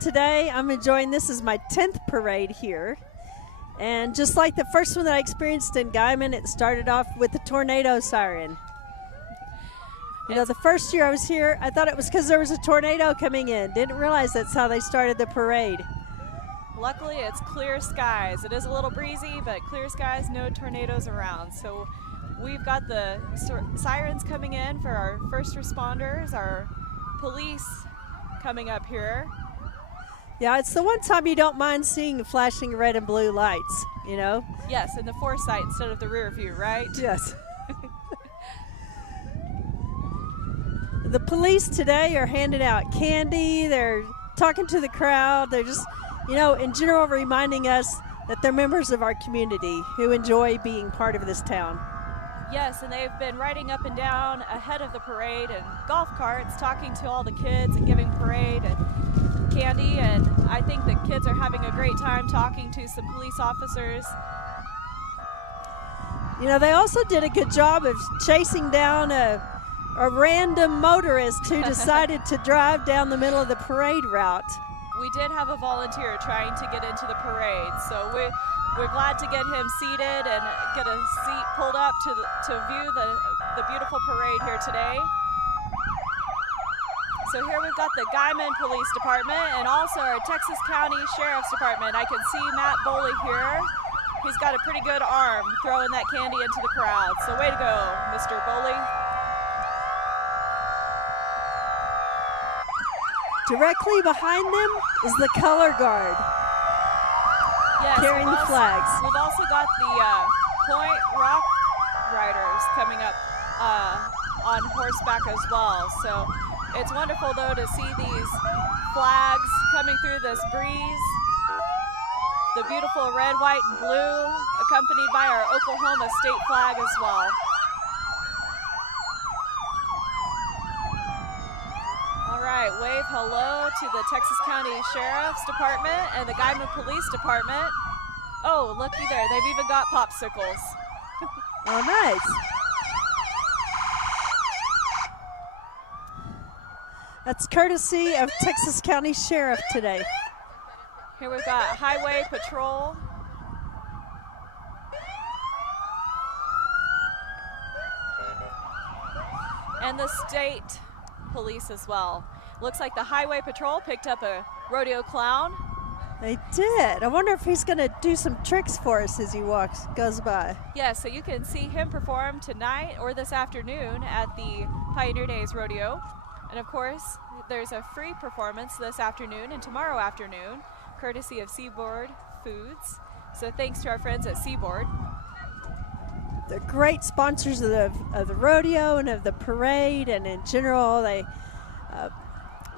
today. I'm enjoying this is my 10th parade here. And just like the first one that I experienced in Guyman, it started off with the tornado siren. You know, the first year I was here, I thought it was because there was a tornado coming in. Didn't realize that's how they started the parade. Luckily, it's clear skies. It is a little breezy, but clear skies, no tornadoes around. So we've got the sirens coming in for our first responders, our police coming up here. Yeah, it's the one time you don't mind seeing flashing red and blue lights, you know? Yes, in the foresight instead of the rear view, right? Yes. The police today are handing out candy. They're talking to the crowd. They're just, you know, in general reminding us that they're members of our community who enjoy being part of this town. Yes, and they've been riding up and down ahead of the parade in golf carts, talking to all the kids and giving parade and candy. And I think the kids are having a great time talking to some police officers. You know, they also did a good job of chasing down a random motorist who decided to drive down the middle of the parade route. We did have a volunteer trying to get into the parade, so we're glad to get him seated and get a seat pulled up to view the beautiful parade here today. So here we've got the Guyman Police Department and also our Texas County Sheriff's Department. I can see Matt Boley here. He's got a pretty good arm throwing that candy into the crowd. So way to go, Mr. Boley. Directly behind them is the color guard, yes, carrying the flags. We've also got the Point Rock Riders coming up on horseback as well. So it's wonderful, though, to see these flags coming through this breeze. The beautiful red, white, and blue, accompanied by our Oklahoma state flag as well. All right, wave hello to the Texas County Sheriff's Department and the Guyman Police Department. Oh, looky there, they've even got popsicles. Oh, nice. That's courtesy of Texas County Sheriff today. Here we've got Highway Patrol. And the state police as well. Looks like the Highway Patrol picked up a rodeo clown. They did. I wonder if he's going to do some tricks for us as he goes by. Yeah, so you can see him perform tonight or this afternoon at the Pioneer Days Rodeo. And of course, there's a free performance this afternoon and tomorrow afternoon, courtesy of Seaboard Foods. So thanks to our friends at Seaboard. They're great sponsors of the rodeo and of the parade, and in general, they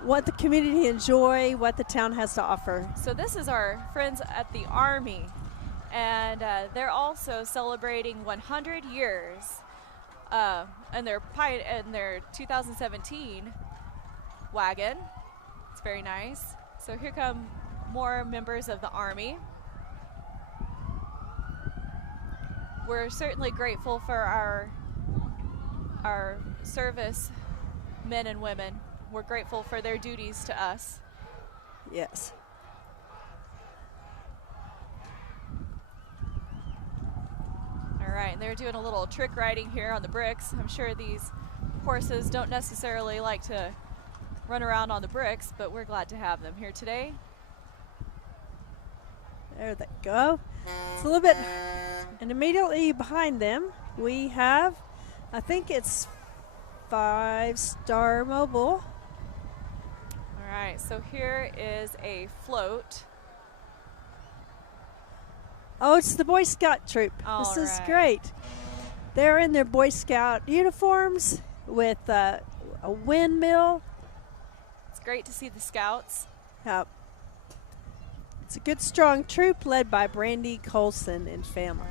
want the community to enjoy what the town has to offer. So this is our friends at the Army, and they're also celebrating 100 years in their 2017 wagon. It's very nice. So here come more members of the Army. We're certainly grateful for our service men and women. We're grateful for their duties to us. Yes. All right, and they're doing a little trick riding here on the bricks. I'm sure these horses don't necessarily like to run around on the bricks, but we're glad to have them here today. There they go. It's a little bit, and immediately behind them we have, I think it's 5 Star Mobile. All right, so here is a float. Oh, it's the Boy Scout troop. This is great. They're in their Boy Scout uniforms with a windmill. It's great to see the Scouts. Yep. It's a good, strong troop led by Brandy Colson and family.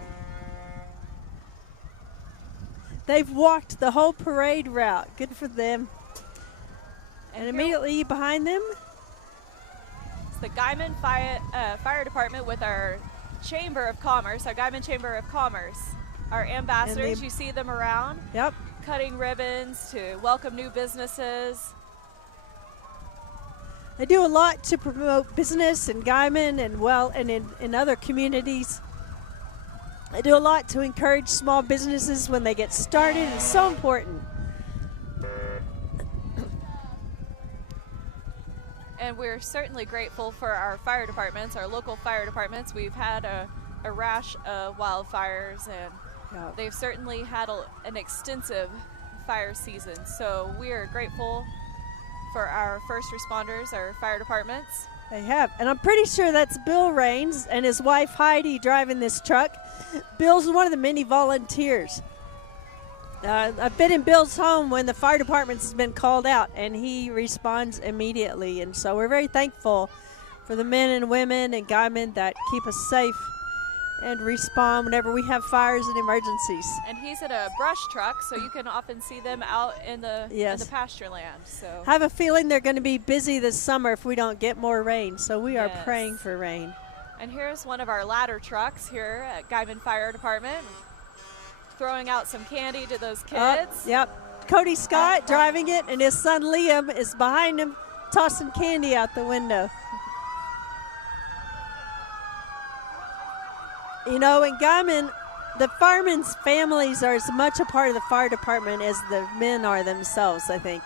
They've walked the whole parade route. Good for them. And immediately behind them, it's the Guyman Fire Department with our Chamber of Commerce, our Guyman Chamber of Commerce. Our ambassadors, you see them around. Yep. Cutting ribbons to welcome new businesses. They do a lot to promote business in Guyman and in other communities. They do a lot to encourage small businesses when they get started. It's so important. And we're certainly grateful for our fire departments, our local fire departments. We've had a rash of wildfires, and they've certainly had an extensive fire season. So we are grateful for our first responders, our fire departments. They have. And I'm pretty sure that's Bill Raines and his wife Heidi driving this truck. Bill's one of the many volunteers. I've been in Bill's home when the fire department has been called out, and he responds immediately. And so we're very thankful for the men and women in Guyman that keep us safe and respond whenever we have fires and emergencies. And he's in a brush truck, so you can often see them out in the pasture land. So I have a feeling they're going to be busy this summer if we don't get more rain. So we are praying for rain. And here's one of our ladder trucks here at Guyman Fire Department, throwing out some candy to those kids. Yep. Cody Scott driving it, and his son Liam is behind him tossing candy out the window. You know, in Guyman, the firemen's families are as much a part of the fire department as the men are themselves, I think.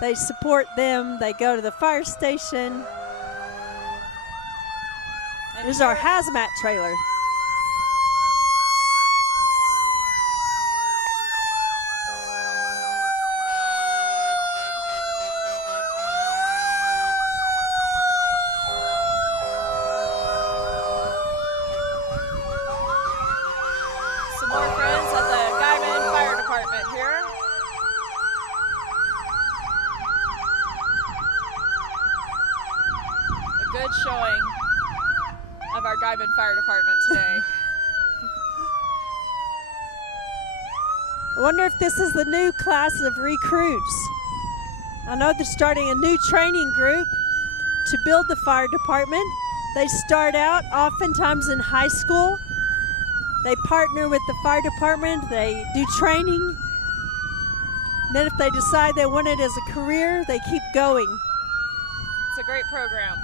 They support them. They go to the fire station. Here's our hazmat trailer. I wonder if this is the new class of recruits. I know they're starting a new training group to build the fire department. They start out oftentimes in high school. They partner with the fire department. They do training. Then if they decide they want it as a career, they keep going. It's a great program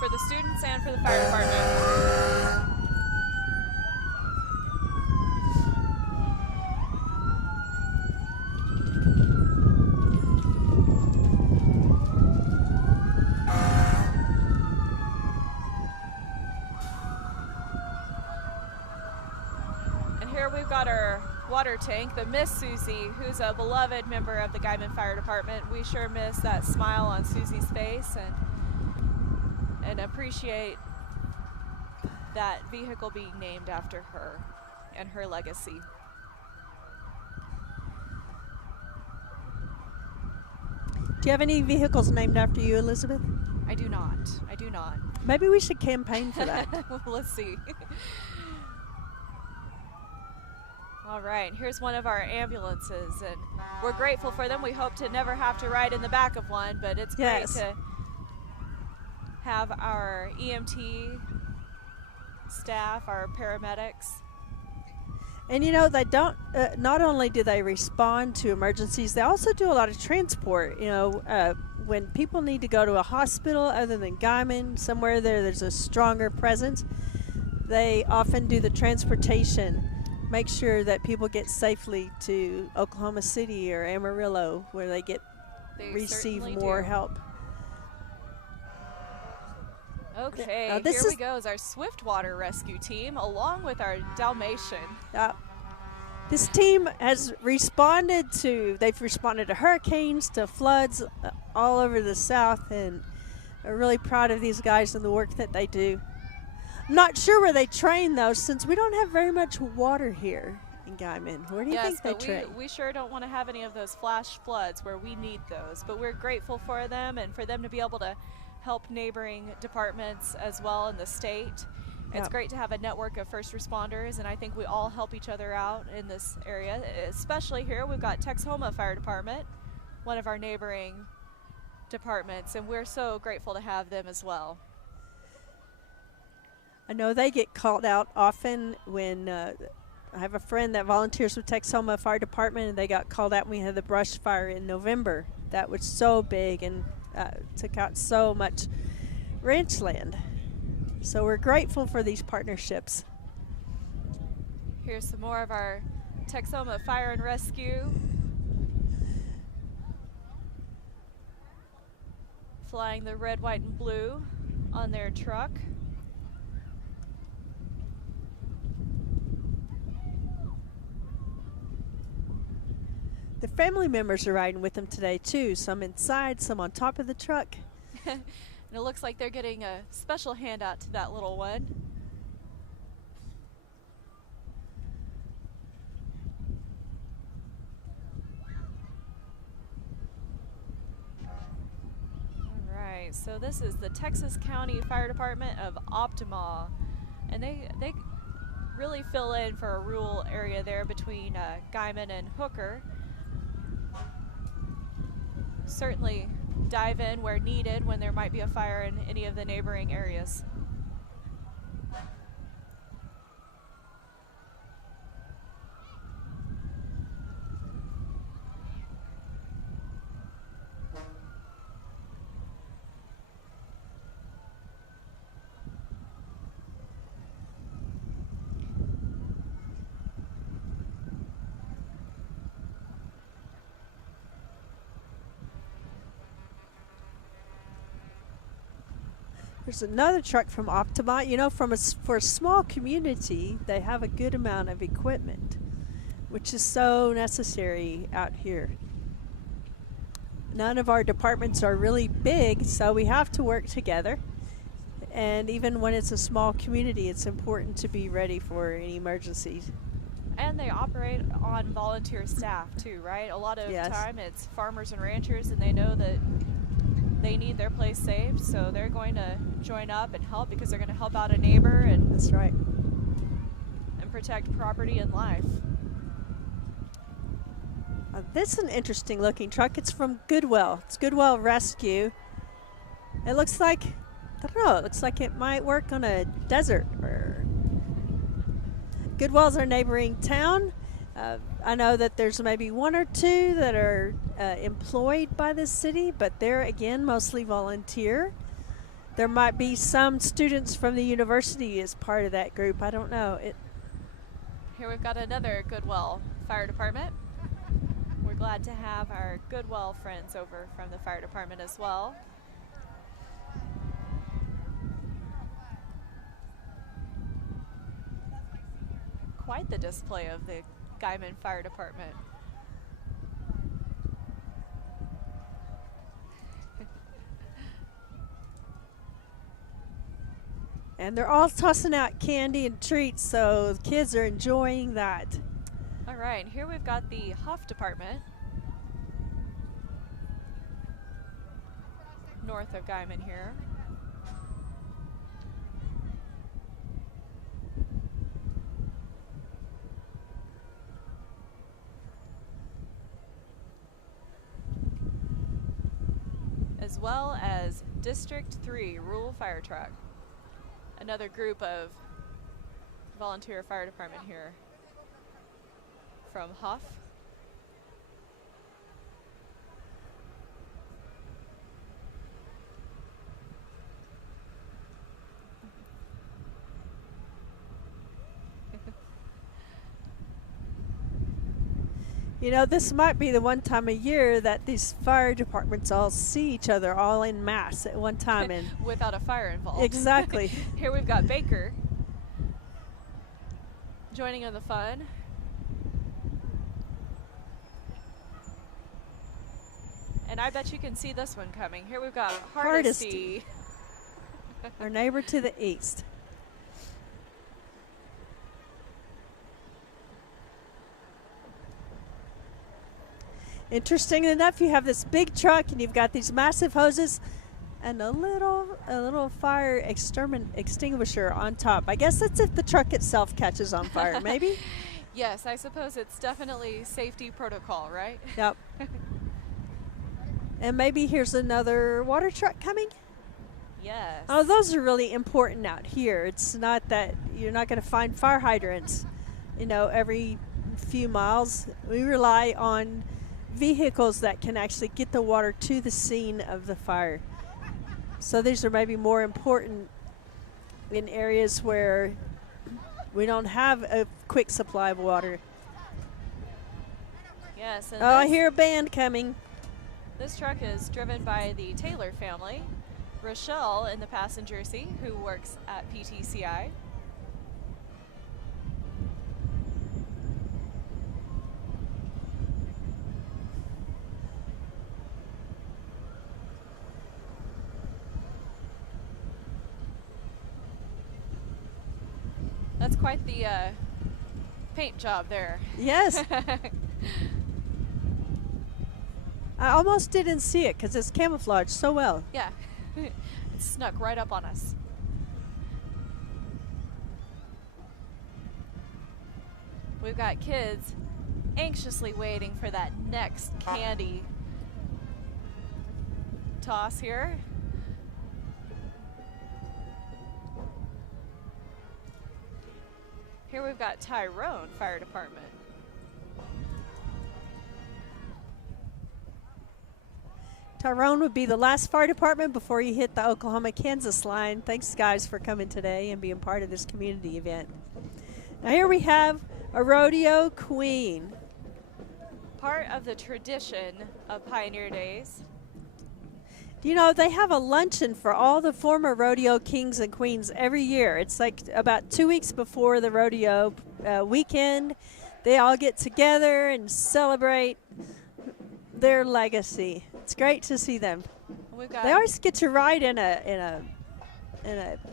for the students and for the fire department. Water tank, the Miss Susie, who's a beloved member of the Guyman Fire Department. We sure miss that smile on Susie's face and appreciate that vehicle being named after her and her legacy. Do you have any vehicles named after you, Elizabeth? I do not. I do not. Maybe we should campaign for that. Let's see. All right, here's one of our ambulances, and we're grateful for them. We hope to never have to ride in the back of one, but it's great to have our EMT staff, our paramedics. And you know, they don't, not only do they respond to emergencies, they also do a lot of transport. You know, when people need to go to a hospital other than Guyman, somewhere there's a stronger presence, they often do the transportation. Make sure that people get safely to Oklahoma City or Amarillo, where they receive more help. Okay, here we go is our Swiftwater Rescue Team, along with our Dalmatian. This team has responded to hurricanes, to floods all over the South, and I'm really proud of these guys and the work that they do. I'm not sure where they train, though, since we don't have very much water here in Guyman. Where do you think they train? We sure don't want to have any of those flash floods where we need those, but we're grateful for them and for them to be able to help neighboring departments as well in the state. It's great to have a network of first responders, and I think we all help each other out in this area, especially here. We've got Texhoma Fire Department, one of our neighboring departments, and we're so grateful to have them as well. I know they get called out often when I have a friend that volunteers with Texhoma Fire Department, and they got called out when we had the brush fire in November. That was so big, and took out so much ranch land. So we're grateful for these partnerships. Here's some more of our Texoma Fire and Rescue. Flying the red, white, and blue on their truck. The family members are riding with them today too. Some inside, some on top of the truck. And it looks like they're getting a special handout to that little one. All right, so this is the Texas County Fire Department of Optima, and they really fill in for a rural area there between Guyman and Hooker. Certainly dive in where needed when there might be a fire in any of the neighboring areas. There's another truck from Optima. You know, for a small community, they have a good amount of equipment, which is so necessary out here. None of our departments are really big, so we have to work together. And even when it's a small community, it's important to be ready for any emergencies. And they operate on volunteer staff too, right? A lot of time it's farmers and ranchers, and they know that they need their place saved, so they're going to join up and help because they're going to help out a neighbor and that's right, and protect property and life. This is an interesting looking truck. It's from Goodwill. It's Goodwill Rescue. It looks like, I don't know, it looks like it might work on a desert. Goodwill's our neighboring town. I know that there's maybe one or two that are employed by the city, but they're, again, mostly volunteer. There might be some students from the university as part of that group. I don't know. Here we've got another Goodwill Fire Department. We're glad to have our Goodwill friends over from the fire department as well. Quite the display of the Guyman Fire Department. And they're all tossing out candy and treats, so the kids are enjoying that. All right, here we've got the Huff Department, north of Guyman here. As well as District 3 Rural Fire Truck, another group of volunteer fire department here from Huff. You know, this might be the one time a year that these fire departments all see each other all en masse at one time. And without a fire involved. Exactly. Here we've got Baker joining in the fun. And I bet you can see this one coming. Here we've got Hardesty. Our neighbor to the east. Interesting enough, you have this big truck and you've got these massive hoses and a little fire extinguisher on top. I guess that's if the truck itself catches on fire, maybe? Yes, I suppose it's definitely safety protocol, right? Yep. And maybe here's another water truck coming? Yes. Oh, those are really important out here. It's not that you're not going to find fire hydrants, you know, every few miles. We rely on vehicles that can actually get the water to the scene of the fire. So these are maybe more important in areas where we don't have a quick supply of water. Yes. And oh, I hear a band coming. This truck is driven by the Taylor family. Rochelle in the passenger seat, who works at Ptci. That's quite the paint job there. Yes. I almost didn't see it because it's camouflaged so well. Yeah. It snuck right up on us. We've got kids anxiously waiting for that next candy toss here. Here we've got Tyrone Fire Department. Tyrone would be the last fire department before you hit the Oklahoma-Kansas line. Thanks, guys, for coming today and being part of this community event. Now here we have a Rodeo Queen. Part of the tradition of Pioneer Days. You know, they have a luncheon for all the former rodeo kings and queens every year. It's like about 2 weeks before the rodeo weekend. They all get together and celebrate their legacy. It's great to see them. They always get to ride in a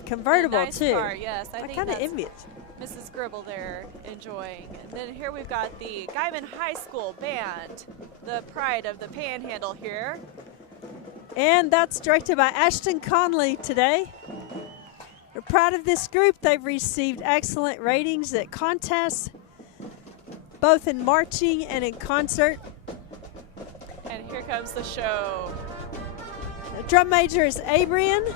convertible a nice too. car, yes. I I think kind of that's envy it. Mrs. Gribble there enjoying. And then here we've got the Guyman High School Band, the pride of the Panhandle here. And that's directed by Ashton Conley today. We're proud of this group. They've received excellent ratings at contests, both in marching and in concert. And here comes the show. The drum major is Abrian.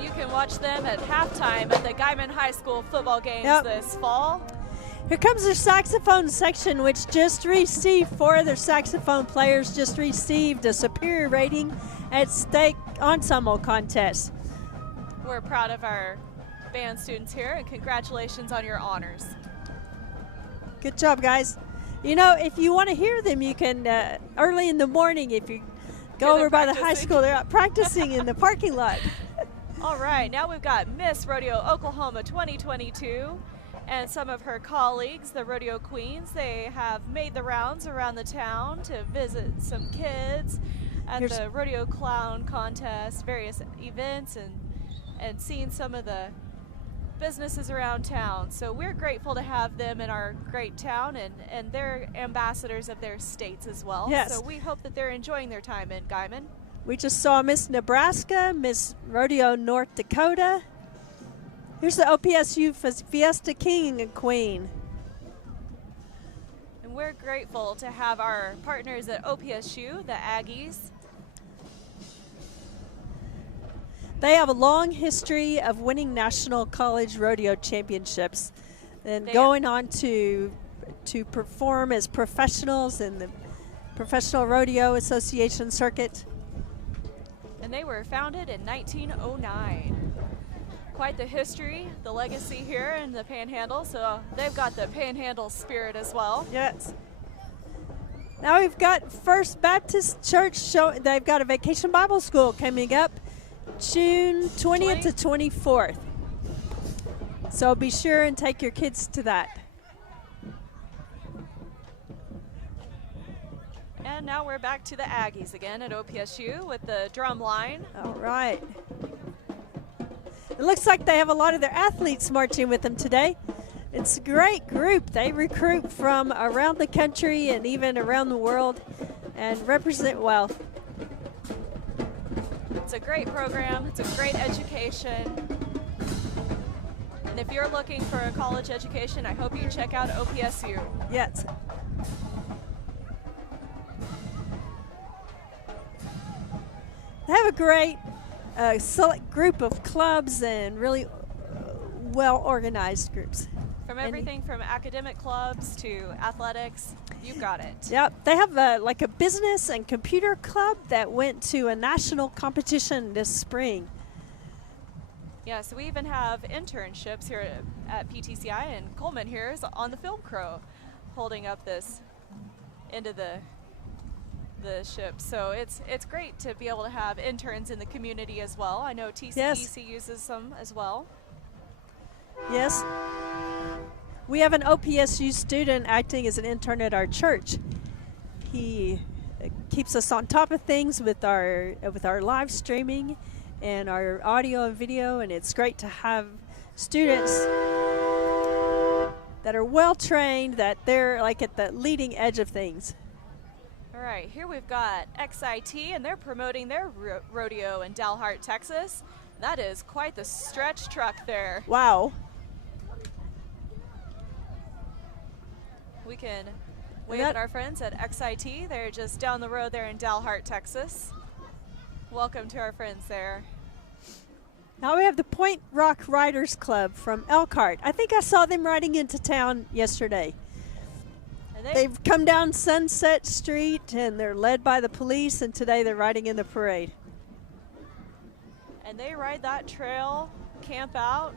You can watch them at halftime at the Guyman High School football games this fall. Here comes their saxophone section, which just received, 4 of their saxophone players just received a superior rating at state ensemble contest. We're proud of our band students here, and congratulations on your honors. Good job, guys. You know, if you want to hear them, you can early in the morning, if you go over by the high school, they're out practicing in the parking lot. All right, now we've got Miss Rodeo Oklahoma 2022 and some of her colleagues, the Rodeo Queens. They have made the rounds around the town to visit some kids at the Rodeo Clown Contest, various events, and seeing some of the businesses around town. So we're grateful to have them in our great town, and they're ambassadors of their states as well. Yes. So we hope that they're enjoying their time in Guyman. We just saw Miss Nebraska, Miss Rodeo North Dakota. Here's the OPSU Fiesta King and Queen. And we're grateful to have our partners at OPSU, the Aggies. They have a long history of winning national college rodeo championships and going on to perform as professionals in the Professional Rodeo Association circuit. And they were founded in 1909. Quite the history, the legacy here in the Panhandle, so they've got the Panhandle spirit as well. Yes. Now we've got First Baptist Church, they've got a Vacation Bible School coming up June 20th to 24th. So be sure and take your kids to that. And now we're back to the Aggies again at OPSU with the Drumline. All right. It looks like they have a lot of their athletes marching with them today. It's a great group. They recruit from around the country and even around the world and represent well. It's a great program. It's a great education. And if you're looking for a college education, I hope you check out OPSU. Yes. They have a great a select group of clubs and really well-organized groups. From everything from academic clubs to athletics, you got it. Yep, they have like a business and computer club that went to a national competition this spring. Yeah, so we even have internships here at Ptci, and Coleman here is on the film crew holding up this end of the ship. So it's great to be able to have interns in the community as well. I know TCEC uses some as well. Yes. We have an OPSU student acting as an intern at our church. He keeps us on top of things with our live streaming and our audio and video, and it's great to have students that are well trained, that they're like at the leading edge of things. All right, here we've got XIT, and they're promoting their rodeo in Dalhart, Texas. That is quite the stretch truck there. Wow. We can wave at our friends at XIT. They're just down the road there in Dalhart, Texas. Welcome to our friends there. Now we have the Point Rock Riders Club from Elkhart. I think I saw them riding into town yesterday. They've come down Sunset Street, and they're led by the police, and today they're riding in the parade. And they ride that trail, camp out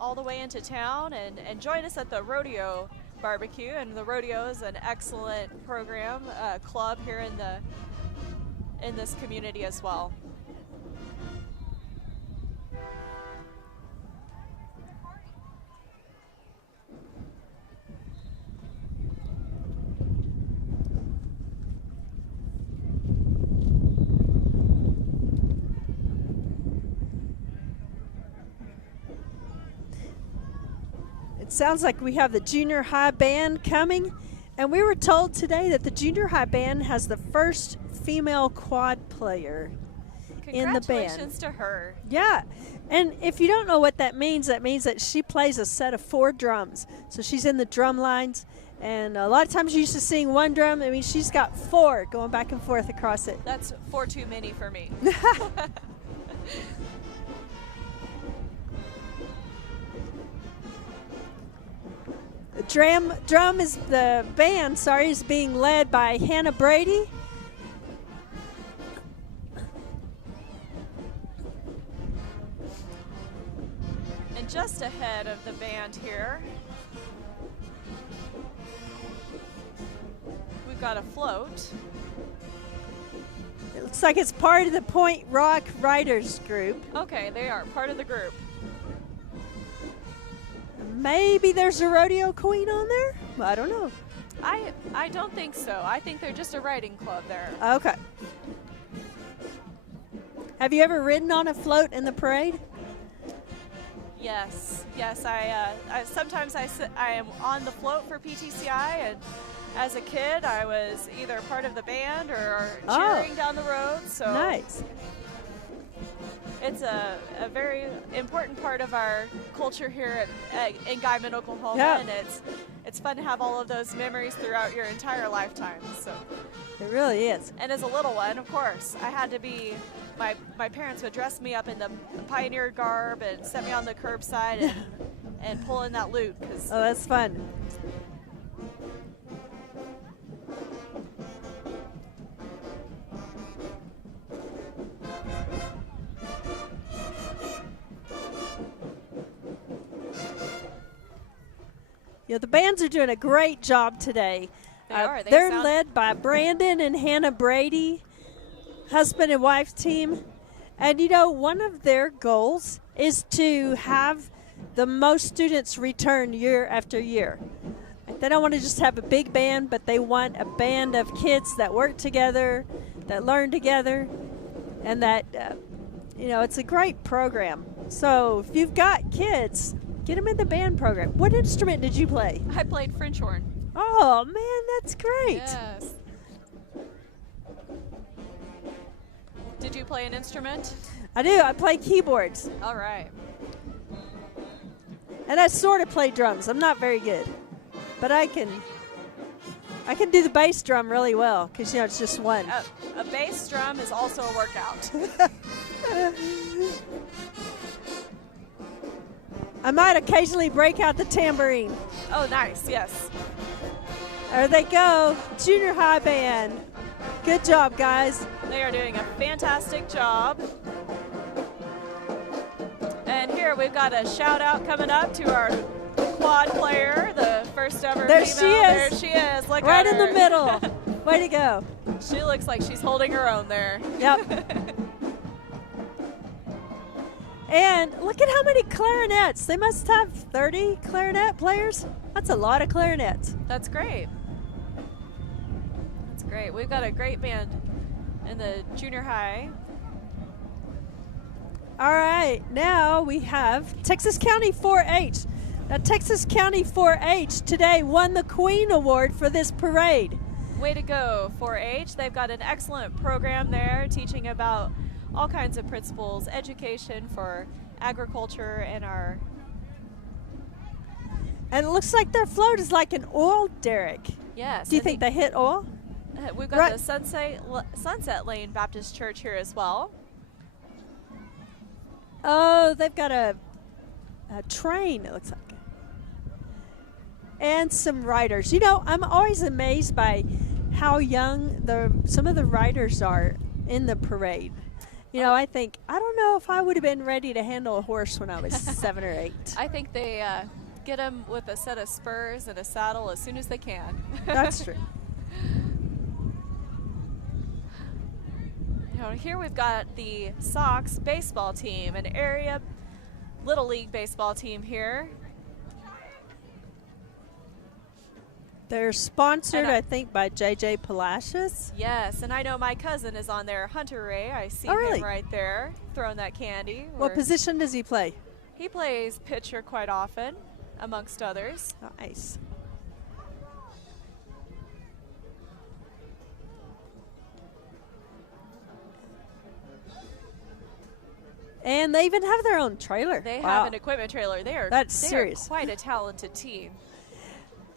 all the way into town, and join us at the rodeo barbecue. And the rodeo is an excellent program, club here in this community as well. It sounds like we have the junior high band coming, and we were told today that the junior high band has the first female quad player in the band. Congratulations to her. Yeah, and if you don't know what that means that she plays a set of 4 drums. So she's in the drum lines, and a lot of times you used to sing one drum. I mean, she's got 4 going back and forth across it. That's 4 too many for me. The band is being led by Hannah Brady. And just ahead of the band here, we've got a float. It looks like it's part of the Point Rock Riders group. Okay, they are part of the group. Maybe there's a Rodeo Queen on there? I don't know. I don't think so. I think they're just a riding club there. Okay. Have you ever ridden on a float in the parade? Yes. Sometimes I am on the float for PTCI, and as a kid I was either part of the band or cheering down the road. So nice. It's a very important part of our culture here in Guyman, Oklahoma, yeah. And it's fun to have all of those memories throughout your entire lifetime. So it really is. And as a little one, of course, I had to be. My parents would dress me up in the pioneer garb and set me on the curbside and pull in that loot. Oh, that's fun. You know, the bands are doing a great job today. They are. They're led by Brandon and Hannah Brady, husband and wife team. And, you know, one of their goals is to have the most students return year after year. They don't want to just have a big band, but they want a band of kids that work together, that learn together, and that, you know, it's a great program. So if you've got kids, get them in the band program. What instrument did you play? I played French horn. Oh, man, that's great. Yes. Did you play an instrument? I do. I play keyboards. All right. And I sort of play drums. I'm not very good. But I can do the bass drum really well because, you know, it's just one. A bass drum is also a workout. I might occasionally break out the tambourine. Oh, nice. Yes. There they go. Junior high band. Good job, guys. They are doing a fantastic job. And here we've got a shout out coming up to our quad player, the first ever There female. she is. There she is. Look Right at in her. the middle. Way to go. She looks like she's holding her own there. Yep. And look at how many clarinets. They must have 30 clarinet players. That's a lot of clarinets. That's great. That's great. We've got a great band in the junior high. All right, now we have Texas County 4-H. Now, Texas County 4-H today won the Queen Award for this parade. Way to go, 4-H. They've got an excellent program there teaching about all kinds of principles, education for agriculture and our... And it looks like their float is like an oil derrick. Yes. Do you think they hit oil? We've got the Sunset Lane Baptist Church here as well. Oh, they've got a train, it looks like. And some riders. You know, I'm always amazed by how young some of the riders are in the parade. You know, I think, I don't know if I would have been ready to handle a horse when I was 7 or 8. I think they get them with a set of spurs and a saddle as soon as they can. That's true. Now, here we've got the Sox baseball team, an area Little League baseball team here. They're sponsored, I think, by J.J. Palacios. Yes, and I know my cousin is on there, Hunter Ray. I see him right there throwing that candy. What position does he play? He plays pitcher quite often, amongst others. Nice. And they even have their own trailer. They have an equipment trailer. That's serious. Quite a talented team.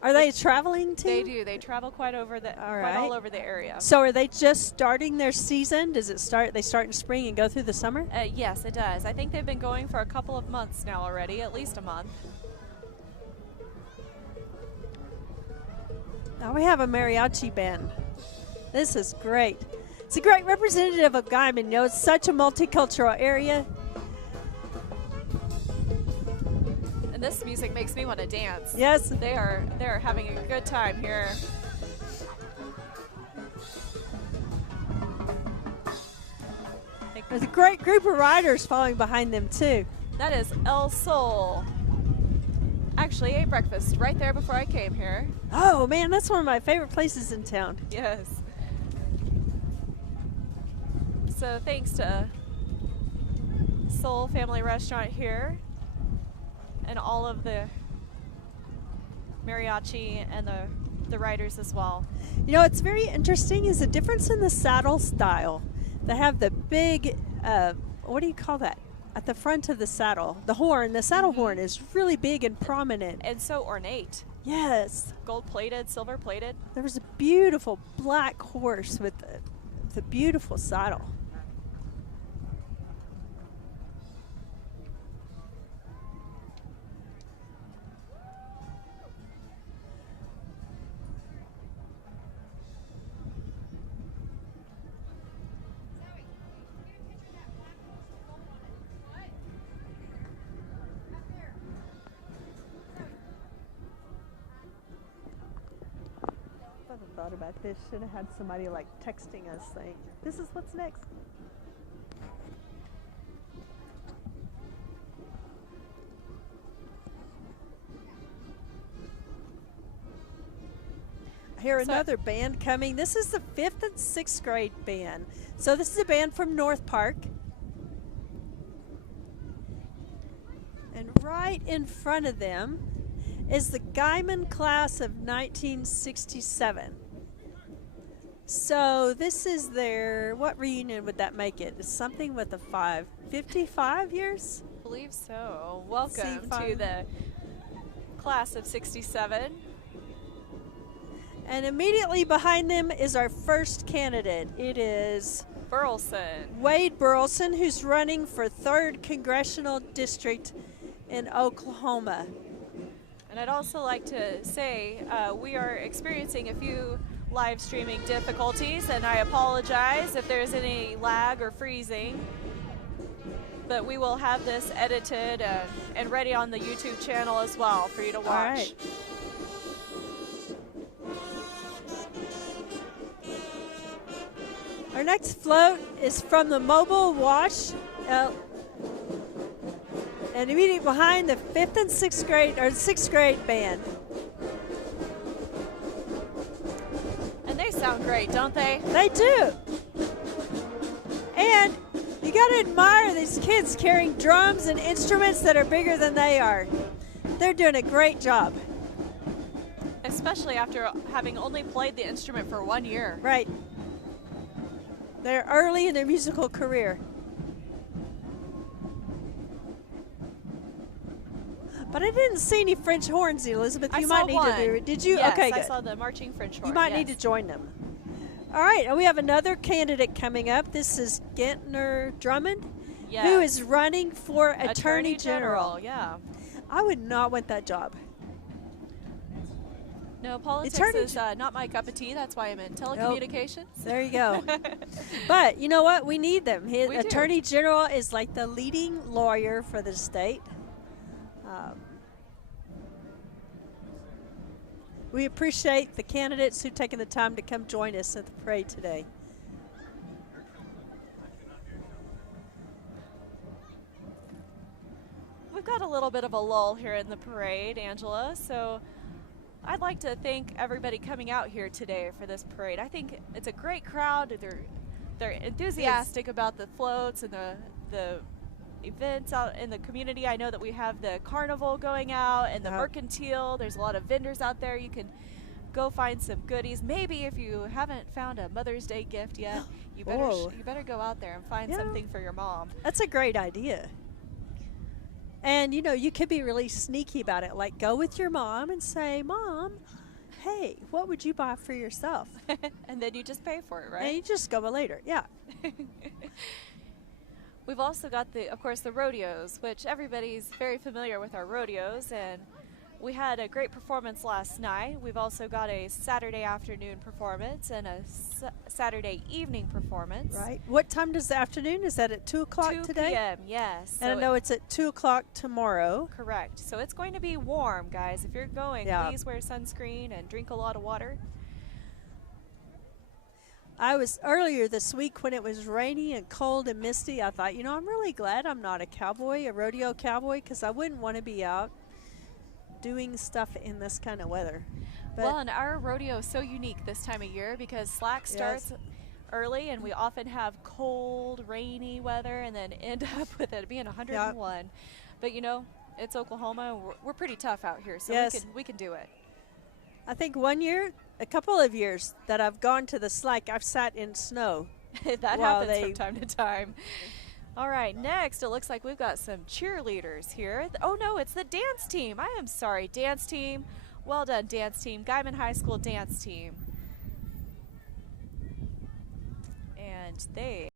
Are they traveling too? They do. They travel quite all over the area. So are they just starting their season? Does it start? They start in spring and go through the summer? Yes, it does. I think they've been going for a couple of months now already, at least a month. Now we have a mariachi band. This is great. It's a great representative of Guyman. You know, it's such a multicultural area. And this music makes me want to dance. Yes. They're having a good time here. There's a great group of riders following behind them too. That is El Sol. Actually ate breakfast right there before I came here. Oh man, that's one of my favorite places in town. Yes. So thanks to Soul Family Restaurant here and all of the mariachi and the riders as well. You know, what's very interesting is the difference in the saddle style. They have the big, what do you call that? At the front of the saddle. The horn, the saddle horn is really big and prominent. And so ornate. Yes. Gold plated, silver plated. There was a beautiful black horse with the beautiful saddle. Thought about this. Should have had somebody like texting us saying, this is what's next. I hear another band coming. This is the 5th and 6th grade band. So this is a band from North Park. And right in front of them is the Guyman class of 1967. So this is their, what reunion would that make it? It's something with a 5. 55 years? I believe so. Welcome to the class of 67. And immediately behind them is our first candidate. It is Burleson. Wade Burleson, who's running for 3rd Congressional District in Oklahoma. And I'd also like to say we are experiencing a few live streaming difficulties, and I apologize if there's any lag or freezing. But we will have this edited and ready on the YouTube channel as well for you to watch. All right. Our next float is from the mobile wash, and immediately behind the 5th and 6th grade, or 6th grade band. And they sound great, don't they? They do. And you got to admire these kids carrying drums and instruments that are bigger than they are. They're doing a great job. Especially after having only played the instrument for 1 year. Right. They're early in their musical career. But I didn't see any French horns, Elizabeth. You might need to do it. Did you? Yes, okay, good. I saw the marching French horn. You might need to join them. All right, and we have another candidate coming up. This is Gentner Drummond, who is running for Attorney General. Yeah. I would not want that job. No, politics is not my cup of tea. That's why I'm in telecommunications. Nope. There you go. But you know what? We need them. Attorney General is like the leading lawyer for the state. We appreciate the candidates who've taken the time to come join us at the parade today. We've got a little bit of a lull here in the parade, Angela, so I'd like to thank everybody coming out here today for this parade. I think it's a great crowd. They're enthusiastic about the floats and the events out in the community. I know that we have the carnival going out and the mercantile. There's a lot of vendors out there. You can go find some goodies. Maybe if you haven't found a Mother's Day gift yet, you better go out there and find something for your mom. That's a great idea. And you know, you could be really sneaky about it. Like go with your mom and say, "Mom, hey, what would you buy for yourself?" And then you just pay for it, right? And you just go later. Yeah. We've also got, of course, the rodeos, which everybody's very familiar with our rodeos, and we had a great performance last night. We've also got a Saturday afternoon performance and a Saturday evening performance. Right. What time does the afternoon? Is that at 2 o'clock today? 2 p.m., yes. And I know it's at 2 o'clock tomorrow. Correct. So it's going to be warm, guys. If you're going, please wear sunscreen and drink a lot of water. I was earlier this week when it was rainy and cold and misty. I thought, you know, I'm really glad I'm not a rodeo cowboy, because I wouldn't want to be out doing stuff in this kind of weather. But well, and our rodeo is so unique this time of year because slack starts early, and we often have cold, rainy weather and then end up with it being 101. Yeah. But, you know, it's Oklahoma. We're pretty tough out here, so we can do it. I think a couple of years that I've gone to the slack, I've sat in snow. That happens from time to time. All right, next it looks like we've got some cheerleaders here. Oh no, it's the dance team. I am sorry, dance team. Well done, dance team. Guyman High School dance team. And they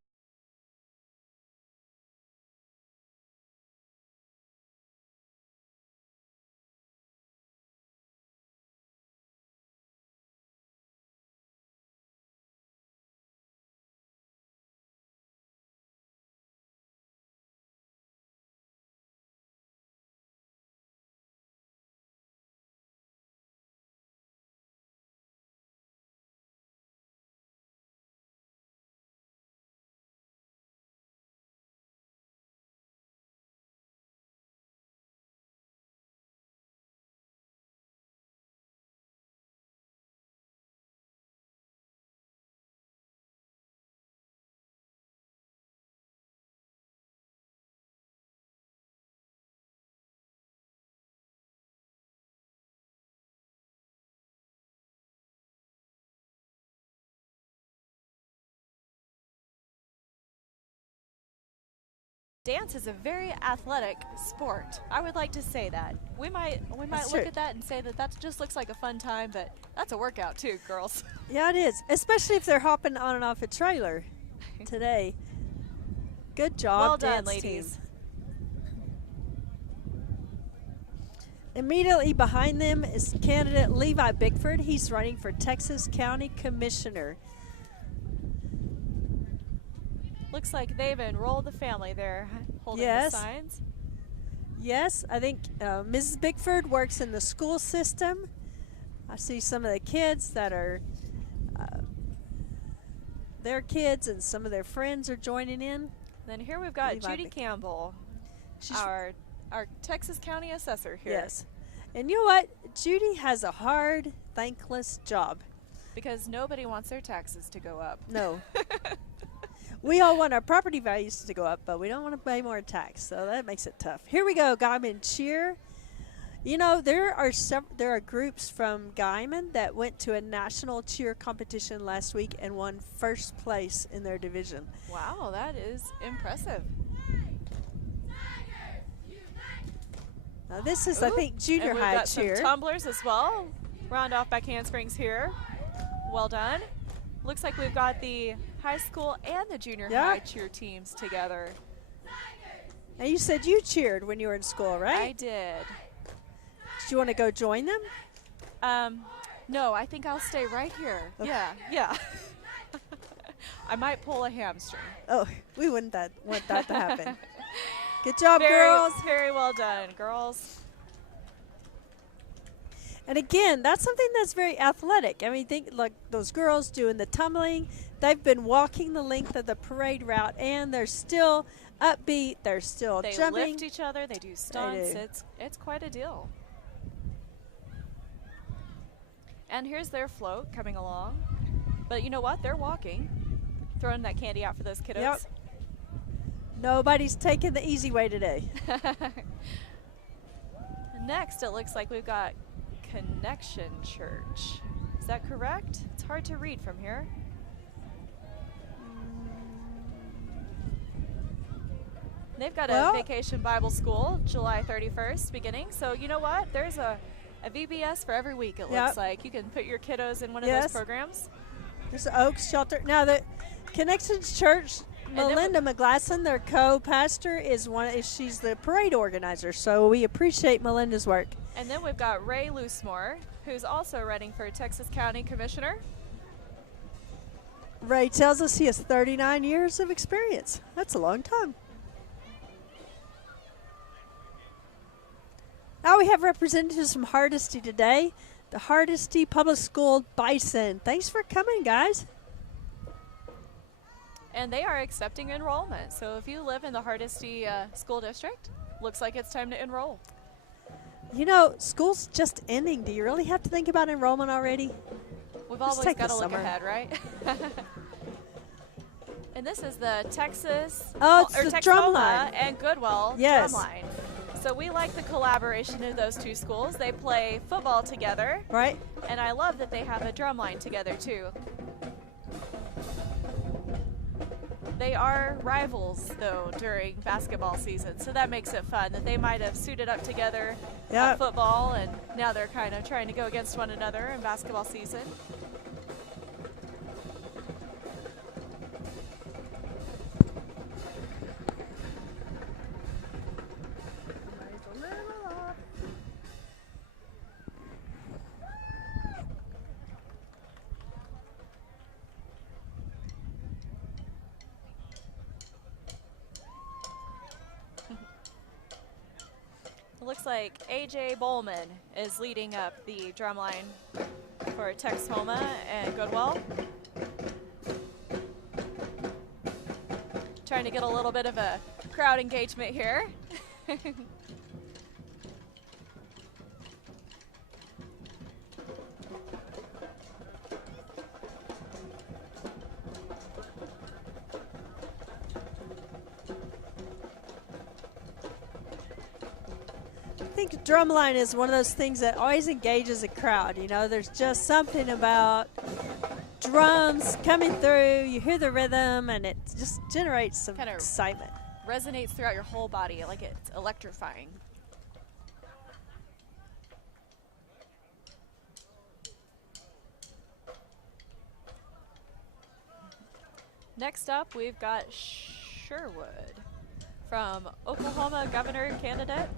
dance is a very athletic sport. I would like to say that. We might look at that and say that just looks like a fun time, but that's a workout too, girls. Yeah, it is, especially if they're hopping on and off a trailer today. Good job, well done, dance ladies. team. Immediately behind them is candidate Levi Bickford. He's running for Texas County Commissioner. Looks like they've enrolled the family there, holding the signs. Yes, I think Mrs. Bickford works in the school system. I see some of the kids that are their kids, and some of their friends are joining in. Then here we've got Levi Judy Bickford. Campbell, our Texas County assessor here. Yes. And you know what? Judy has a hard, thankless job. Because nobody wants their taxes to go up. No. We all want our property values to go up, but we don't want to pay more tax, so that makes it tough. Here we go, Guyman Cheer. You know, there are groups from Guymon that went to a national cheer competition last week and won first place in their division. Wow, that is impressive. Now this is, I think, junior and high we've got cheer. some tumblers as well. Round off by Handsprings here. Well done. Looks like we've got the high school and the junior high cheer teams together. Now you said you cheered when you were in school, right? I did. Do you want to go join them? No, I think I'll stay right here. Okay. Yeah. I might pull a hamstring. Oh, we wouldn't want that to happen. Good job, girls. Very well done, girls. And again, that's something that's very athletic. I mean, think like those girls doing the tumbling. They've been walking the length of the parade route, and they're still upbeat. They're still jumping. They lift each other. They do stunts. It's quite a deal. And here's their float coming along. But you know what? They're walking, throwing that candy out for those kiddos. Yep. Nobody's taking the easy way today. Next, it looks like we've got Connection Church. Is that correct? It's hard to read from here. They've got a Vacation Bible School, July 31st beginning. So you know what? There's a VBS for every week, it looks like. You can put your kiddos in one of those programs. There's the Oaks Shelter. Now, the Connections Church, Melinda McGlasson, their co-pastor, she's the parade organizer. So we appreciate Melinda's work. And then we've got Ray Loosemore, who's also running for Texas County Commissioner. Ray tells us he has 39 years of experience. That's a long time. Now we have representatives from Hardesty today. The Hardesty Public School Bison. Thanks for coming, guys. And they are accepting enrollment. So if you live in the Hardesty School District, looks like it's time to enroll. You know, school's just ending. Do you really have to think about enrollment already? We've always got to look ahead, right? And this is the Texas, Drumline and Goodwill Drumline. So we like the collaboration of those two schools. They play football together. Right. And I love that they have a drumline together, too. They are rivals, though, during basketball season. So that makes it fun that they might have suited up together at football, and now they're kind of trying to go against one another in basketball season. Looks like AJ Bowman is leading up the drumline for Texhoma and Goodwill. Trying to get a little bit of a crowd engagement here. I think drumline is one of those things that always engages a crowd. You know, there's just something about drums coming through. You hear the rhythm, and it just generates some excitement. Resonates throughout your whole body, like it's electrifying. Next up, we've got Sherwood from Oklahoma governor candidate.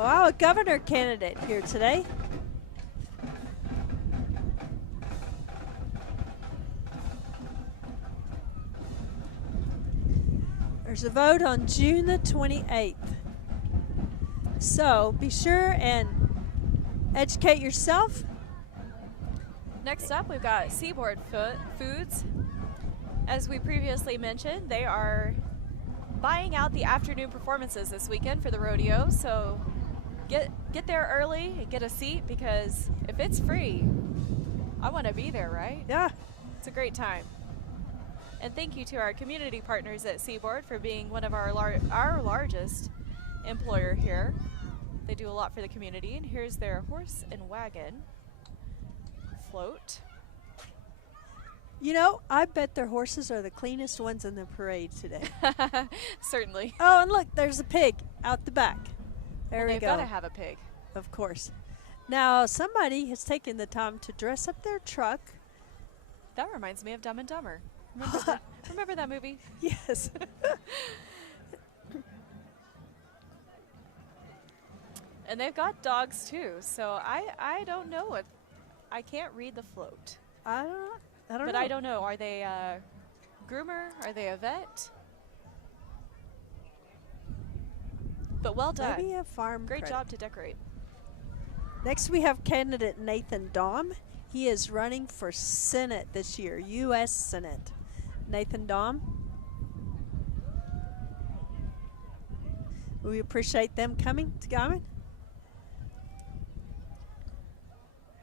Wow, a governor candidate here today. There's a vote on June the 28th. So be sure and educate yourself. Next up, we've got Seaboard Foods. As we previously mentioned, they are buying out the afternoon performances this weekend for the rodeo. So get there early and get a seat, because if it's free, I want to be there, right? Yeah. It's a great time. And thank you to our community partners at Seaboard for being one of our largest employer here. They do a lot for the community. And here's their horse and wagon float. You know, I bet their horses are the cleanest ones in the parade today. Certainly. Oh, and look, there's a pig out the back. There we They've go. got to have a pig. Of course. Now, somebody has taken the time to dress up their truck. That reminds me of Dumb and Dumber. Remember that movie? Yes. And they've got dogs too, so I don't know what. I can't read the float. I don't know. But I don't know. Are they a groomer? Are they a vet? But well done. Maybe a farm Great credit. job to decorate. Next, we have candidate Nathan Dahm. He is running for Senate this year, U.S. Senate. Nathan Dahm. We appreciate them coming to Guyman.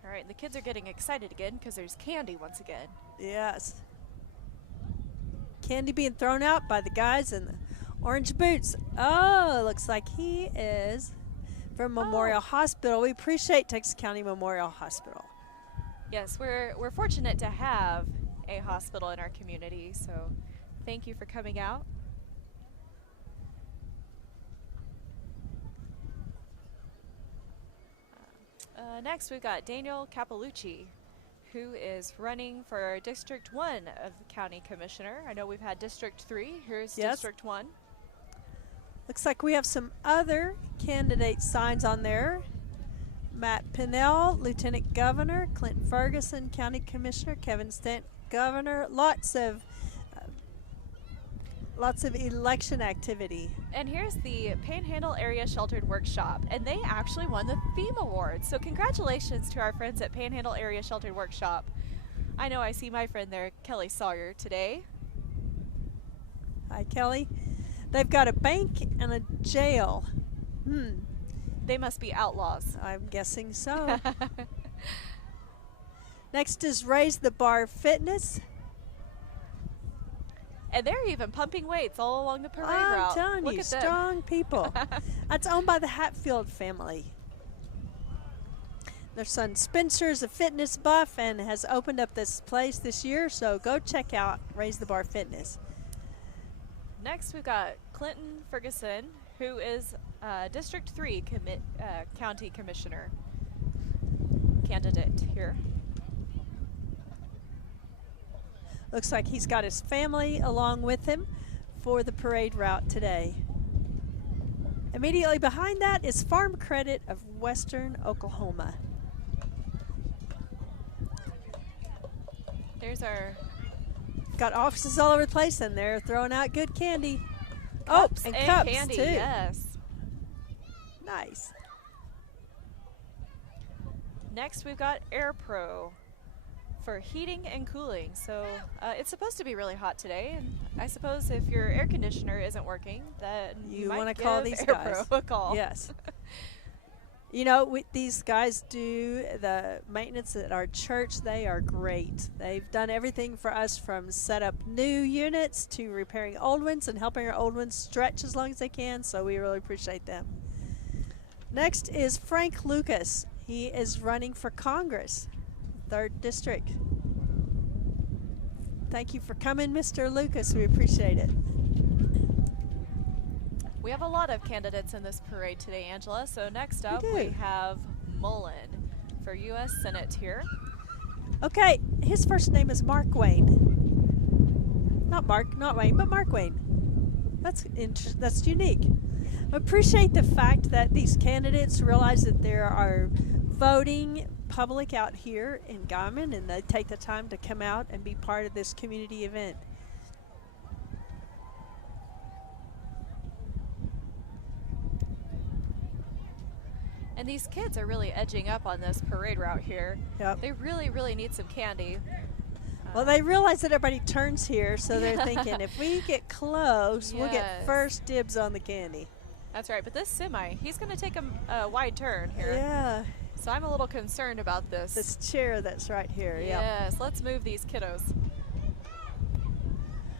All right, and the kids are getting excited again because there's candy once again. Yes. Candy being thrown out by the guys in the orange boots. Oh, looks like he is from Memorial Hospital. We appreciate Texas County Memorial Hospital. Yes, we're fortunate to have a hospital in our community, so thank you for coming out. Next, we've got Daniel Capalucci, who is running for District 1 of the County Commissioner. I know we've had District 3. Here's District 1. Looks like we have some other candidate signs on there. Matt Pinnell, Lieutenant Governor. Clinton Ferguson, County Commissioner. Kevin Stent, Governor. Lots of election activity. And here's the Panhandle Area Sheltered Workshop, and they actually won the theme award. So congratulations to our friends at Panhandle Area Sheltered Workshop. I know I see my friend there, Kelly Sawyer, today. Hi, Kelly. They've got a bank and a jail. They must be outlaws. I'm guessing so. Next is Raise the Bar Fitness. And they're even pumping weights all along the parade I'm route. telling Look you, at them. strong people. That's owned by the Hatfield family. Their son Spencer is a fitness buff and has opened up this place this year, so go check out Raise the Bar Fitness. Next, we've got Clinton Ferguson, who is District 3 County Commissioner candidate here. Looks like he's got his family along with him for the parade route today. Immediately behind that is Farm Credit of Western Oklahoma. There's our Got offices all over the place, and they're throwing out good candy. cups and and cups candy. too. Yes. Nice. Next, we've got Air Pro for heating and cooling. So it's supposed to be really hot today, and I suppose if your air conditioner isn't working, then You might want to call give these Air guys. Pro a call. Yes. You know, these guys do the maintenance at our church. They are great. They've done everything for us, from set up new units to repairing old ones and helping our old ones stretch as long as they can, so we really appreciate them. Next is Frank Lucas. He is running for Congress, 3rd District. Thank you for coming, Mr. Lucas. We appreciate it. We have a lot of candidates in this parade today, Angela. So next up, do. we have Mullen for U.S. Senate here. Okay, his first name is Mark Wayne. Not Wayne, but Mark Wayne. That's unique. Appreciate the fact that these candidates realize that there are voting public out here in Guyman, and they take the time to come out and be part of this community event. And these kids are really edging up on this parade route here. Yep. They really, really need some candy. Well, they realize that everybody turns here, so they're thinking if we get close, we'll get first dibs on the candy. That's right, but this semi, he's going to take a wide turn here. Yeah. So I'm a little concerned about this. This chair that's right here, yeah. Yes, let's move these kiddos.